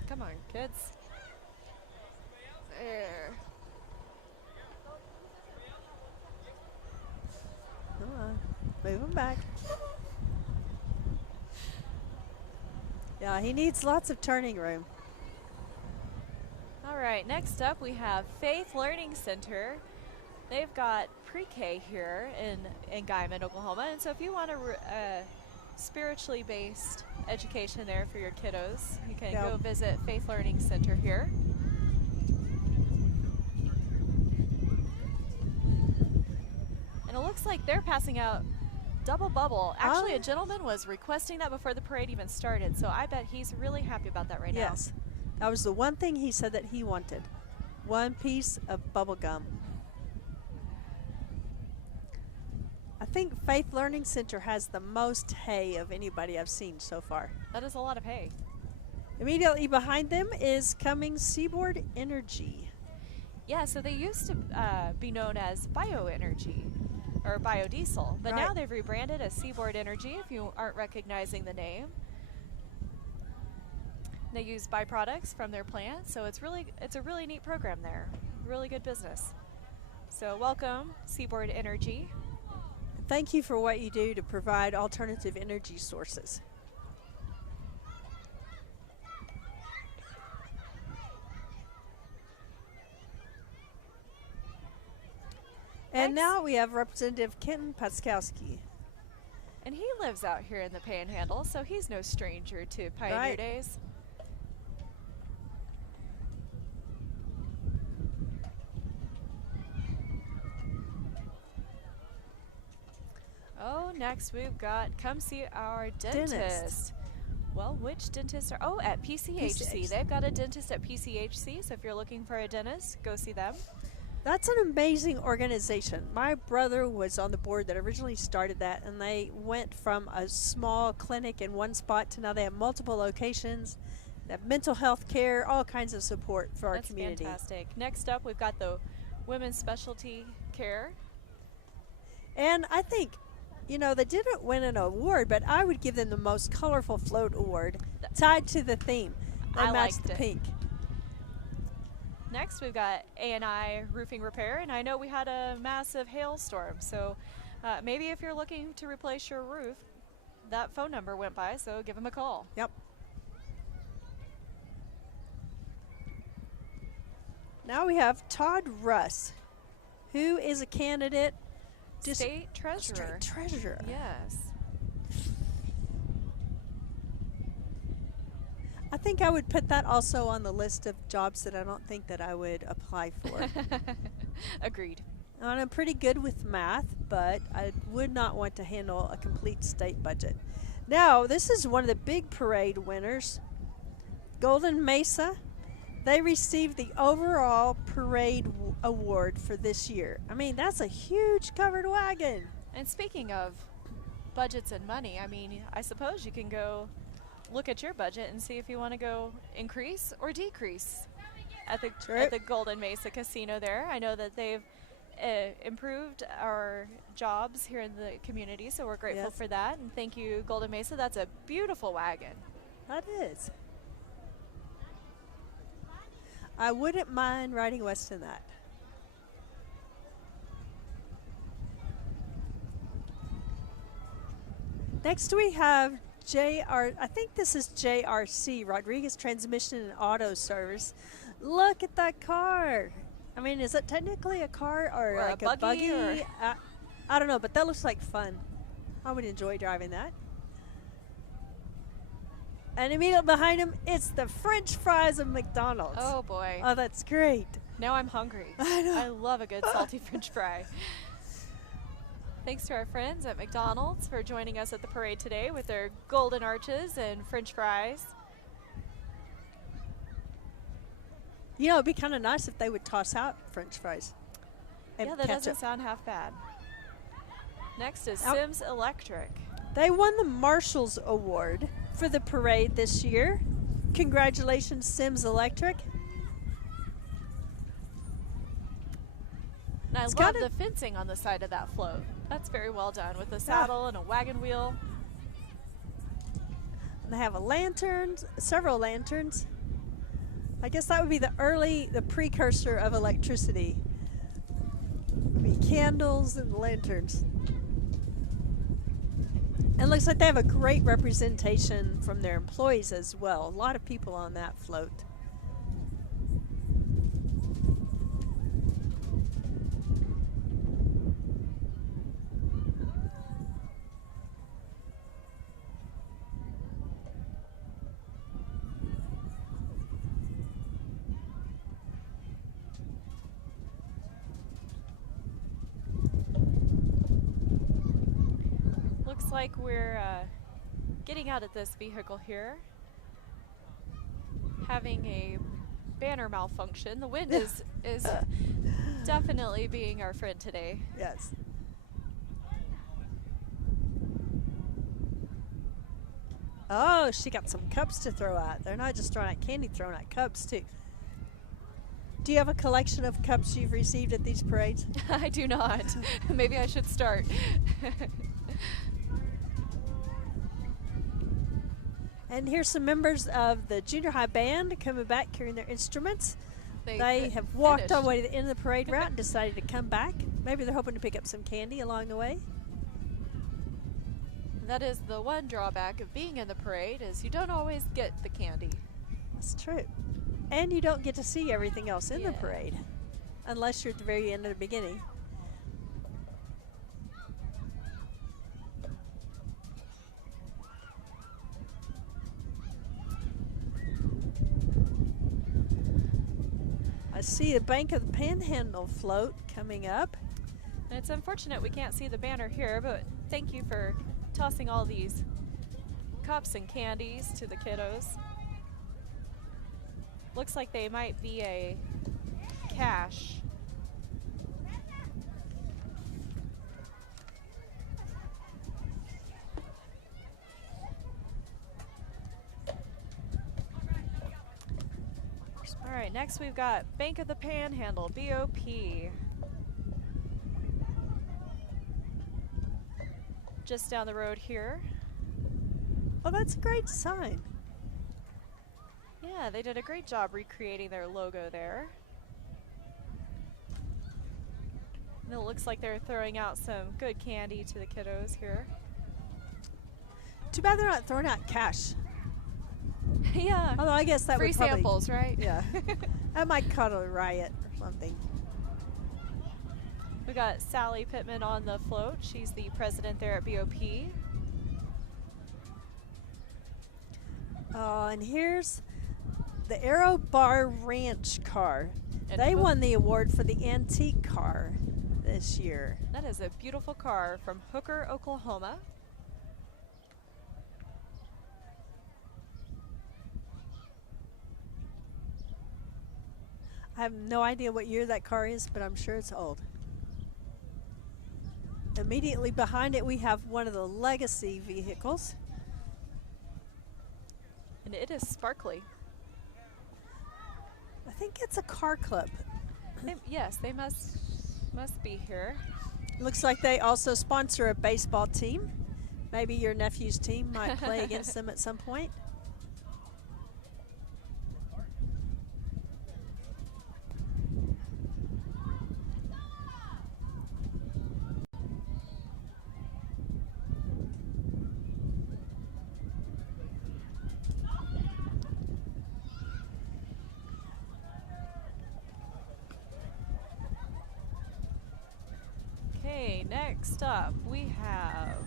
Come on, kids. There. Come on, move him back. Yeah, he needs lots of turning room. All right, next up we have Faith Learning Center. They've got pre-K here in Guyman, Oklahoma. And so if you want a spiritually based education there for your kiddos, you can go visit Faith Learning Center here. And it looks like they're passing out double bubble. Actually, a gentleman was requesting that before the parade even started, so I bet he's really happy about that right now. Yes. That was the one thing he said that he wanted. One piece of bubble gum. I think Faith Learning Center has the most hay of anybody I've seen so far. That is a lot of hay. Immediately behind them is coming Seaboard Energy. Yeah, so they used to be known as Bioenergy or Biodiesel, but now they've rebranded as Seaboard Energy if you aren't recognizing the name. They use byproducts from their plant, so it's a really neat program there. Really good business. So welcome, Seaboard Energy. Thank you for what you do to provide alternative energy sources. And now we have Representative Kenton Paskowski. And he lives out here in the Panhandle, so he's no stranger to Pioneer Days. Oh, next we've got come see our dentist. Well, which dentist are, at PCHC. They've got a dentist at PCHC, so if you're looking for a dentist, go see them. That's an amazing organization. My brother was on the board that originally started that, and they went from a small clinic in one spot to now they have multiple locations. They have mental health care, all kinds of support for our community. That's fantastic. Next up, we've got the Women's Specialty Care. And I think, you know, they didn't win an award, but I would give them the most colorful float award tied to the theme. They matched the pink. Next, we've got A&I Roofing Repair, and I know we had a massive hailstorm, so maybe if you're looking to replace your roof, that phone number went by, so give them a call. Yep. Now we have Todd Russ, who is a candidate. State Treasurer. State Treasurer. Yes. I think I would put that also on the list of jobs that I don't think that I would apply for. Agreed. And I'm pretty good with math, but I would not want to handle a complete state budget. Now, this is one of the big parade winners, Golden Mesa. They received the overall parade award for this year. I mean, that's a huge covered wagon. And speaking of budgets and money, I mean, I suppose you can go look at your budget and see if you want to go increase or decrease at the Golden Mesa Casino there. I know that they've improved our jobs here in the community, so we're grateful for that. And thank you, Golden Mesa. That's a beautiful wagon. That is. I wouldn't mind riding west in that. Next we have I think this is JRC, Rodriguez Transmission and Auto Service. Look at that car. I mean, is it technically a car or like a buggy? I don't know, but that looks like fun. I would enjoy driving that. And immediately behind him, it's the French fries of McDonald's. Oh, boy. Oh, that's great. Now I'm hungry. I know. I love a good salty French fry. Thanks to our friends at McDonald's for joining us at the parade today with their golden arches and French fries. You know, it'd be kind of nice if they would toss out French fries. And Yeah, that ketchup. doesn't sound half bad. Next is Out. Sims Electric. They won the Marshall's Award for the parade this year. Congratulations, Sims Electric. And I It's love got the fencing on the side of that float. That's very well done with a saddle and a wagon wheel. And they have a lantern, several lanterns. I guess that would be the precursor of electricity. It'd be candles and lanterns. And it looks like they have a great representation from their employees as well. A lot of people on that float. Looks like we're getting out of this vehicle here, having a banner malfunction. The wind is definitely being our friend today. Yes. Oh, she got some cups to throw out. They're not just throwing out candy, throwing out cups too. Do you have a collection of cups you've received at these parades? I do not. Maybe I should start. And here's some members of the junior high band coming back carrying their instruments. They have walked all the way to the end of the parade route and decided to come back. Maybe they're hoping to pick up some candy along the way. That is the one drawback of being in the parade, is you don't always get the candy. That's true. And you don't get to see everything else in the Yeah. parade unless you're at the very end of the beginning. I see the Bank of the Panhandle float coming up. And it's unfortunate we can't see the banner here, but thank you for tossing all these cups and candies to the kiddos. Looks like they might be a cache. All right, next we've got Bank of the Panhandle, BOP. Just down the road here. Oh, that's a great sign. Yeah, they did a great job recreating their logo there. And it looks like they're throwing out some good candy to the kiddos here. Too bad they're not throwing out cash. Yeah. Although I guess that Free would probably, samples, right? Yeah. That might cause a riot or something. We got Sally Pittman on the float. She's the president there at BOP. And here's the Aero Bar Ranch car. And They who- won the award for the antique car this year. That is a beautiful car from Hooker, Oklahoma. I have no idea what year that car is, but I'm sure it's old. Immediately behind it, we have one of the legacy vehicles. And it is sparkly. I think it's a car club. Yes, they must be here. Looks like they also sponsor a baseball team. Maybe your nephew's team might play against them at some point. Okay, next up we have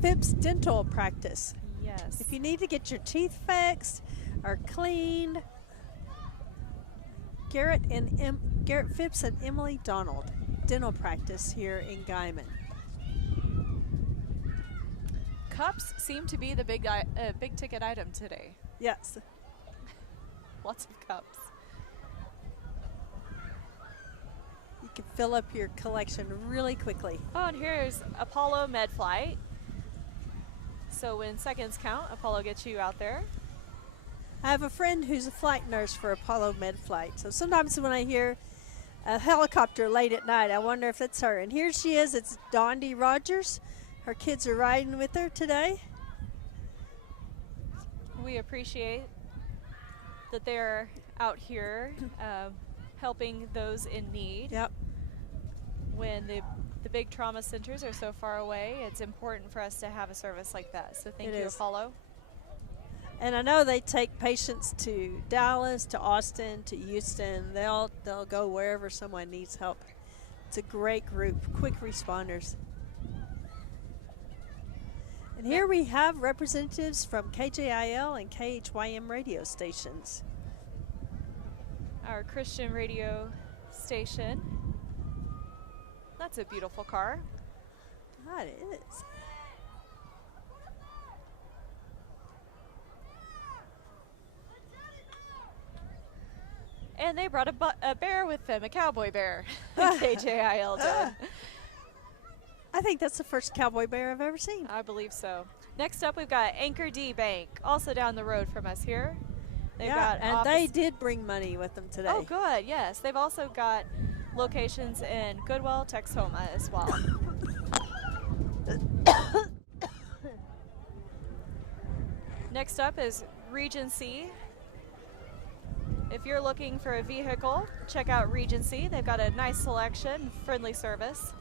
Phipps dental practice. yes. If you need to get your teeth fixed or cleaned, Garrett Phipps and Emily Donald dental practice here in Guyman. Cups seem to be the big ticket item today. Yes. Lots of cups. You can fill up your collection really quickly. Oh, and here's Apollo Med Flight. So when seconds count, Apollo gets you out there. I have a friend who's a flight nurse for Apollo Med Flight. So sometimes when I hear a helicopter late at night, I wonder if it's her. And here she is. It's Dondie Rogers. Her kids are riding with her today. We appreciate that they're out here helping those in need. Yep. When the big trauma centers are so far away, it's important for us to have a service like that. So thank you, Apollo. And I know they take patients to Dallas, to Austin, to Houston. They'll go wherever someone needs help. It's a great group, quick responders. And here we have representatives from KJIL and KHYM radio stations. Our Christian radio station. That's a beautiful car. That is. And they brought a bear with them, a cowboy bear. KJIL did. I think that's the first cowboy bear I've ever seen. I believe so. Next up, we've got Anchor D Bank, also down the road from us here. They've got and they did bring money with them today. Oh, good, yes. They've also got locations in Goodwill, Texoma as well. Next up is Regency. If you're looking for a vehicle, check out Regency. They've got a nice selection, friendly service.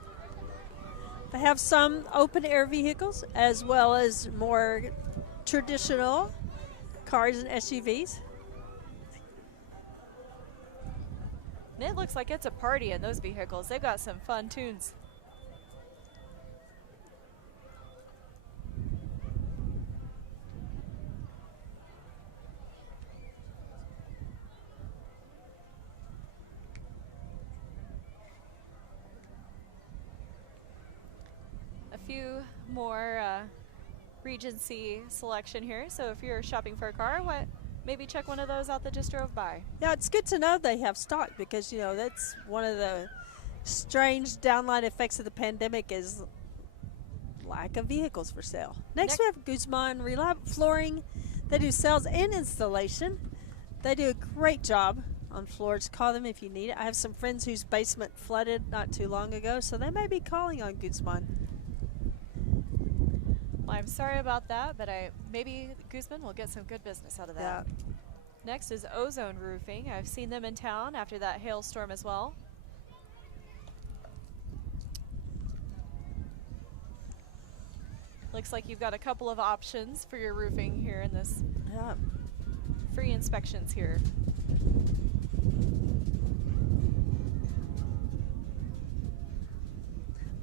They have some open air vehicles as well as more traditional cars and SUVs. And it looks like it's a party in those vehicles. They've got some fun tunes. A few more Regency selection here. So if you're shopping for a car, maybe check one of those out that just drove by. Yeah, it's good to know they have stock because, you know, that's one of the strange downline effects of the pandemic is lack of vehicles for sale. Next we have Guymon Reliable Flooring. They do sales and installation. They do a great job on floors. Call them if you need it. I have some friends whose basement flooded not too long ago, so they may be calling on Guymon. Well, I'm sorry about that, but maybe Guymon will get some good business out of that. Yeah. Next is Ozone Roofing. I've seen them in town after that hailstorm as well. Looks like you've got a couple of options for your roofing here in this. Yeah. Free inspections here.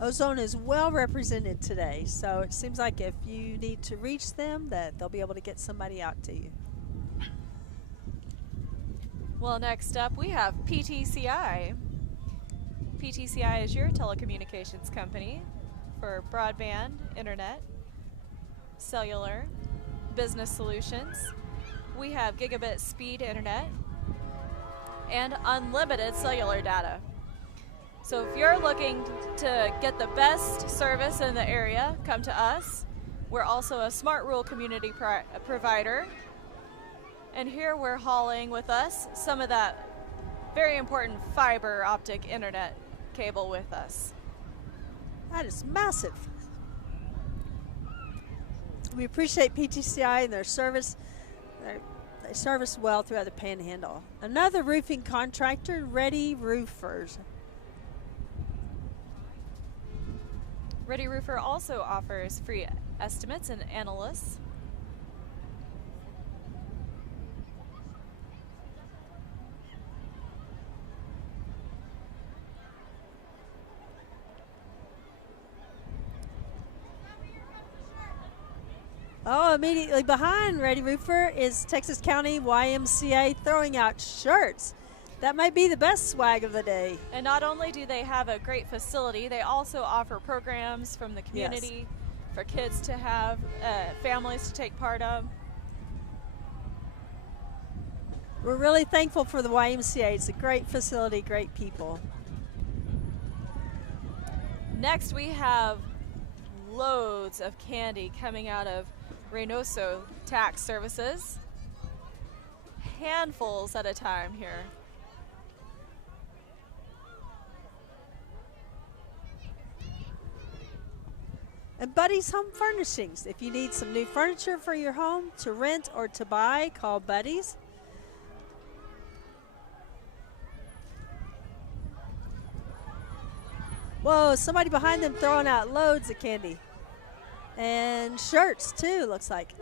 Ozone is well represented today, so it seems like if you need to reach them, that they'll be able to get somebody out to you. Well, next up we have Ptci. Ptci is your telecommunications company for broadband, internet, cellular, business solutions. We have gigabit speed internet and unlimited cellular data. So if you're looking to get the best service in the area, come to us. We're also a smart rural community provider. And here we're hauling with us some of that very important fiber optic internet cable with us. That is massive. We appreciate Ptci and their service. They service well throughout the Panhandle. Another roofing contractor, Ready Roofers. Ready Roofer also offers free estimates and analysts. Oh, immediately behind Ready Roofer is Texas County YMCA throwing out shirts. That might be the best swag of the day. And not only do they have a great facility, they also offer programs from the community for kids to have, families to take part of. We're really thankful for the YMCA. It's a great facility, great people. Next, we have loads of candy coming out of Reynoso Tax Services. Handfuls at a time here. And Buddy's Home Furnishings. If you need some new furniture for your home to rent or to buy, call Buddy's. Whoa, somebody behind them throwing out loads of candy. And shirts too, looks like.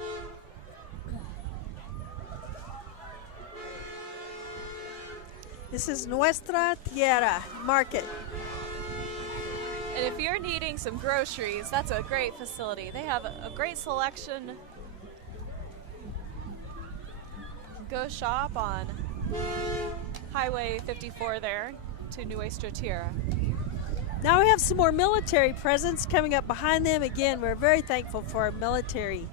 This is Nuestra Tierra Market. And if you're needing some groceries, that's a great facility. They have a great selection. Go shop on Highway 54 there to Nuestra Tierra. Now we have some more military presence coming up behind them. Again, we're very thankful for our military.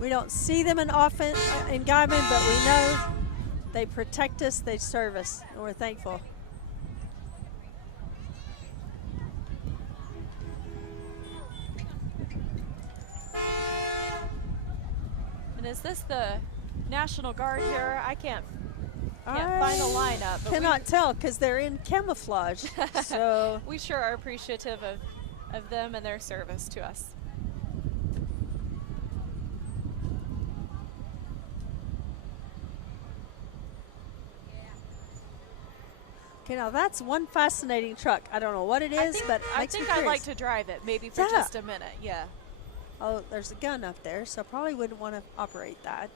We don't see them often in Guyman, but we know they protect us, they serve us, and we're thankful. And is this the National Guard here? I can't find the lineup. But cannot tell because they're in camouflage. So we sure are appreciative of them and their service to us. okay, now that's one fascinating truck. I don't know what it is, but it makes me I'd curious. like to drive it, maybe for just a minute. Yeah. Oh, there's a gun up there, so I probably wouldn't want to operate that.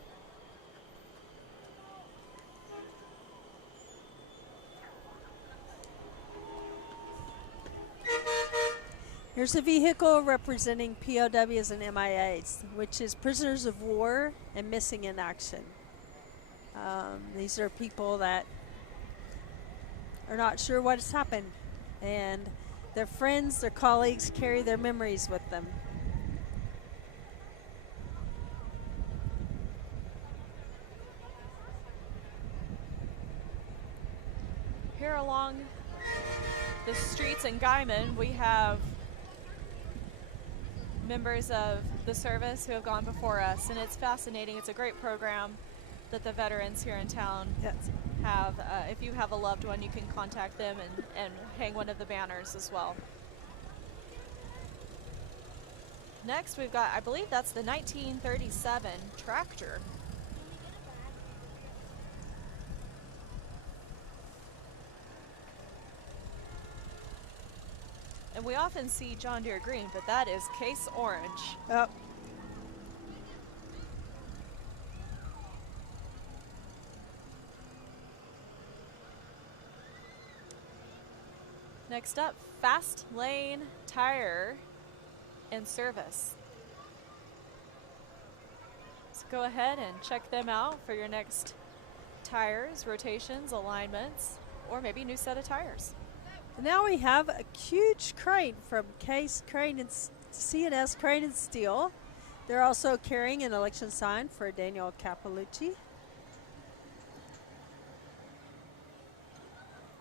Here's a vehicle representing POWs and MIAs, which is prisoners of war and missing in action. These are people that are not sure what has happened, and their friends, their colleagues carry their memories with them. Here along the streets in Guyman, we have members of the service who have gone before us, and it's fascinating. It's a great program that the veterans here in town have. If you have a loved one, you can contact them and hang one of the banners as well. Next, we've got, I believe that's the 1937 tractor. And we often see John Deere green, but that is Case orange. Yep. Next up, Fast Lane Tire and Service. So go ahead and check them out for your next tires, rotations, alignments, or maybe new set of tires. Now we have a huge crane from Case Crane and C&S Crane and Steel. They're also carrying an election sign for Daniel Capalucci.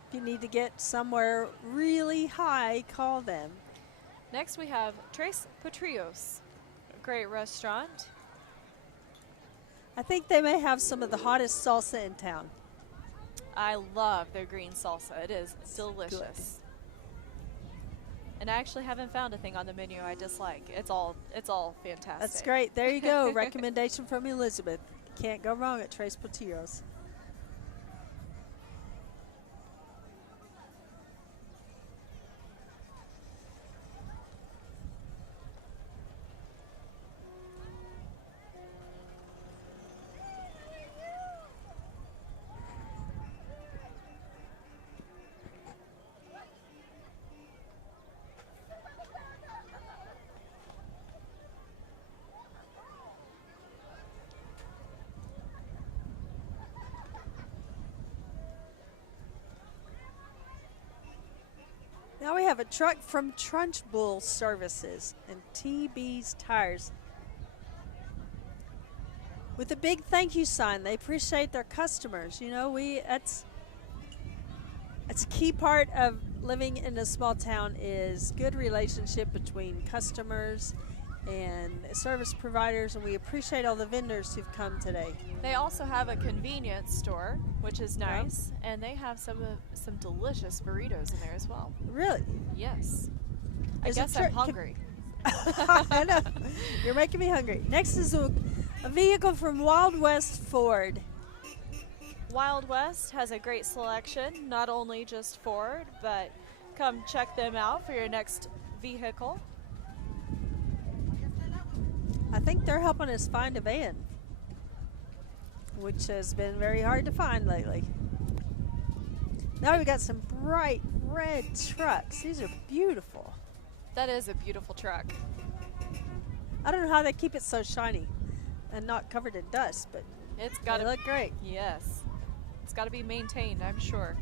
If you need to get somewhere really high, call them. Next we have Tres Patrios, a great restaurant. I think they may have some of the hottest salsa in town. I love their green salsa. It is delicious. Good. And I actually haven't found a thing on the menu I dislike. It's all fantastic. That's great. There you go. Recommendation from Elizabeth. Can't go wrong at Tres Patrios. have a truck from Trunchbull Services and TB's Tires with a big thank you sign. They appreciate their customers. You know, that's a key part of living in a small town is good relationship between customers and service providers, and we appreciate all the vendors who've come today. They also have a convenience store, which is nice, and they have some delicious burritos in there as well. Really? Yes. I Is guess it I'm hungry. I know. You're making me hungry. Next is a vehicle from Wild West Ford. Wild West has a great selection, not only just Ford, but come check them out for your next vehicle. I think they're helping us find a van, which has been very hard to find lately. Now we've got some bright red trucks. These are beautiful. That is a beautiful truck. I don't know how they keep it so shiny and not covered in dust, but It's got they to look great. Yes. It's got to be maintained, I'm sure.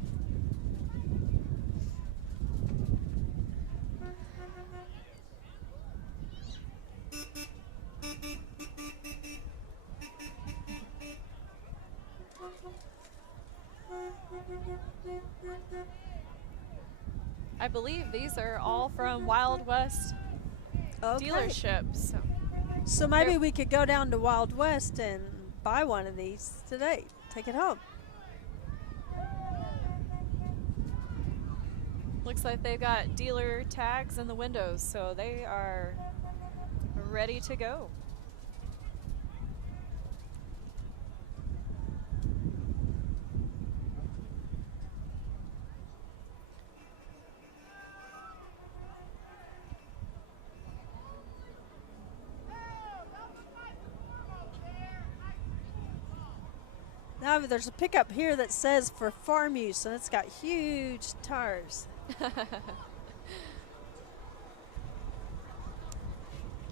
I believe these are all from Wild West dealerships. So maybe we could go down to Wild West and buy one of these today. Take it home. Looks like they've got dealer tags in the windows, so they are ready to go. Now there's a pickup here that says for farm use, and it's got huge tires.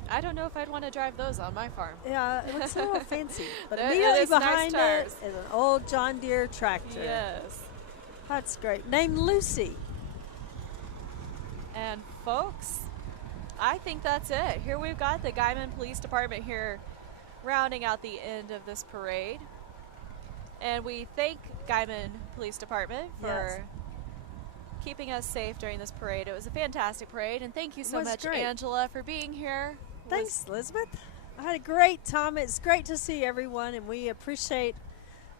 I don't know if I'd want to drive those on my farm. Yeah, it looks a little fancy. But It immediately is nice behind tires. it is an old John Deere tractor. Yes. That's great. Named Lucy. And folks, I think that's it. Here we've got the Guyman Police Department here rounding out the end of this parade. And we thank Guyman Police Department for keeping us safe during this parade. It was a fantastic parade, and thank you so much, great. Angela, for being here. Thanks, Elizabeth. I had a great time. It's great to see everyone, and we appreciate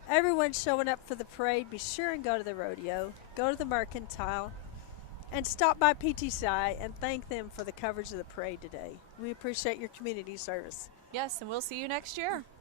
everyone showing up for the parade. Be sure and go to the rodeo, go to the Mercantile, and stop by Ptci and thank them for the coverage of the parade today. We appreciate your community service. Yes, and we'll see you next year.